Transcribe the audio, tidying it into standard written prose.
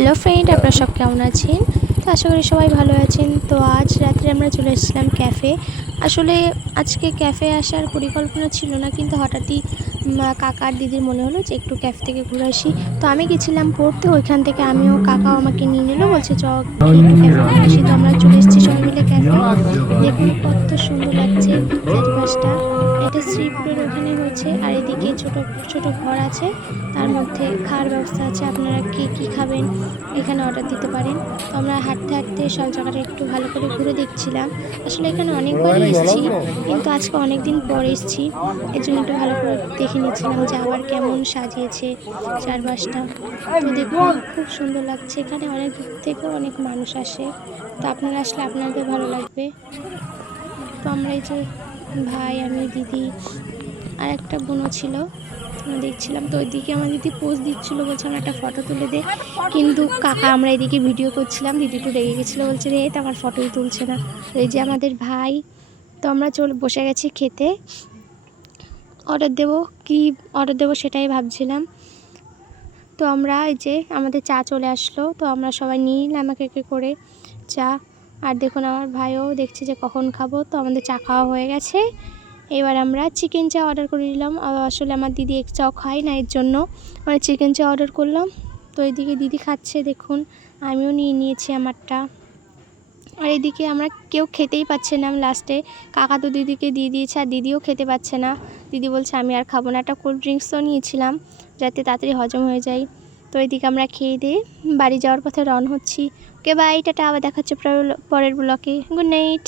Hello friend, আপনারা সব কেমন আছেন? তো আশা করি সবাই ভালো আছেন। তো আজ রাত্রে আমরা চলে এসেছিলাম ক্যাফে। আসলে আজকে ক্যাফে আসার পরিকল্পনা ছিল না, কিন্তু হঠাৎই কাকার দিদির মনে হলো যে একটু ক্যাফে থেকে ঘুরে আসি। তো আমি গেছিলাম পড়তে, ওইখান থেকে কাকাও আমাকে নিয়ে নিল, বলছে চ গিয়ে একটু ক্যাফে ঘুরে আসি। তো আমরা চলে এসেছি সবাই মিলে ক্যাফে। দেখুন কত সুন্দর লাগছে চারিপাশটা। এটা শ্রীপুরের ওখানে হয়েছে, আর এদিকে ছোট ছোট ঘর আছে, তার মধ্যে খাওয়ার ব্যবস্থা আছে। আপনারা কে কী খাবেন এখানে অর্ডার দিতে পারেন। তো আমরা হাঁটতে হাঁটতে সব জায়গাটা একটু ভালো করে ঘুরে দেখছিলাম। আসলে এখানে অনেকবারই এসেছি, কিন্তু আজকে অনেক দিন পর এসেছি, এর জন্য একটু ভালো করে দেখে নিচ্ছিলাম যে আবার কেমন সাজিয়েছে চারপাশটা। তো দেখুন খুব সুন্দর লাগছে, এখানে অনেক দূর থেকে অনেক মানুষ আসে। তো আপনারা আসলে আপনাদের ভালো লাগবে। তো আমরা এই যে ভাই, আমি, দিদি আর একটা বোনও ছিল, দেখছিলাম। তো ওইদিকে আমার দিদি পোজ দিচ্ছিলো, বলছে আমার একটা ফটো তুলে দে, কিন্তু কাকা আমরা এদিকে ভিডিও করছিলাম, দিদি একটু রেগে গেছিলো, বলছে রে তো আমার ফটোই তুলছে না। তো এই যে আমাদের ভাই, তো আমরা বসে গেছি খেতে। কি অর্ডার দেবো সেটাই ভাবছিলাম। তো আমরা এই যে আমাদের চা চলে আসলো, তো আমরা সবাই নিয়ে নিলাম এক এক করে চা। আর দেখুন আমার ভাইও দেখছে যে কখন খাবো। তো আমাদের চা খাওয়া হয়ে গেছে। এবার আমরা চিকেন চা অর্ডার করে নিলাম। আসলে আমার দিদি এক চাও খায় না, এর জন্য আমরা চিকেন চা অর্ডার করলাম। তো এদিকে দিদি খাচ্ছে, দেখুন আমিও নিয়ে নিয়েছি আমারটা। আর এদিকে আমরা কেউ খেতেই পাচ্ছে না। লাস্টে কাকা তো দিদিকে দিয়ে দিয়েছে, আর দিদিও খেতে পাচ্ছে না। দিদি বলছে আমি আর খাবো না। একটা কোল্ড ড্রিঙ্কসও নিয়েছিলাম যাতে তাড়াতাড়ি হজম হয়ে যায়। তো এদিকে আমরা খেয়ে দিয়ে বাড়ি যাওয়ার পথে রওনা হচ্ছি। ওকে বাই, টাটা, আবার দেখা হচ্ছে পরের ব্লকে। Good night.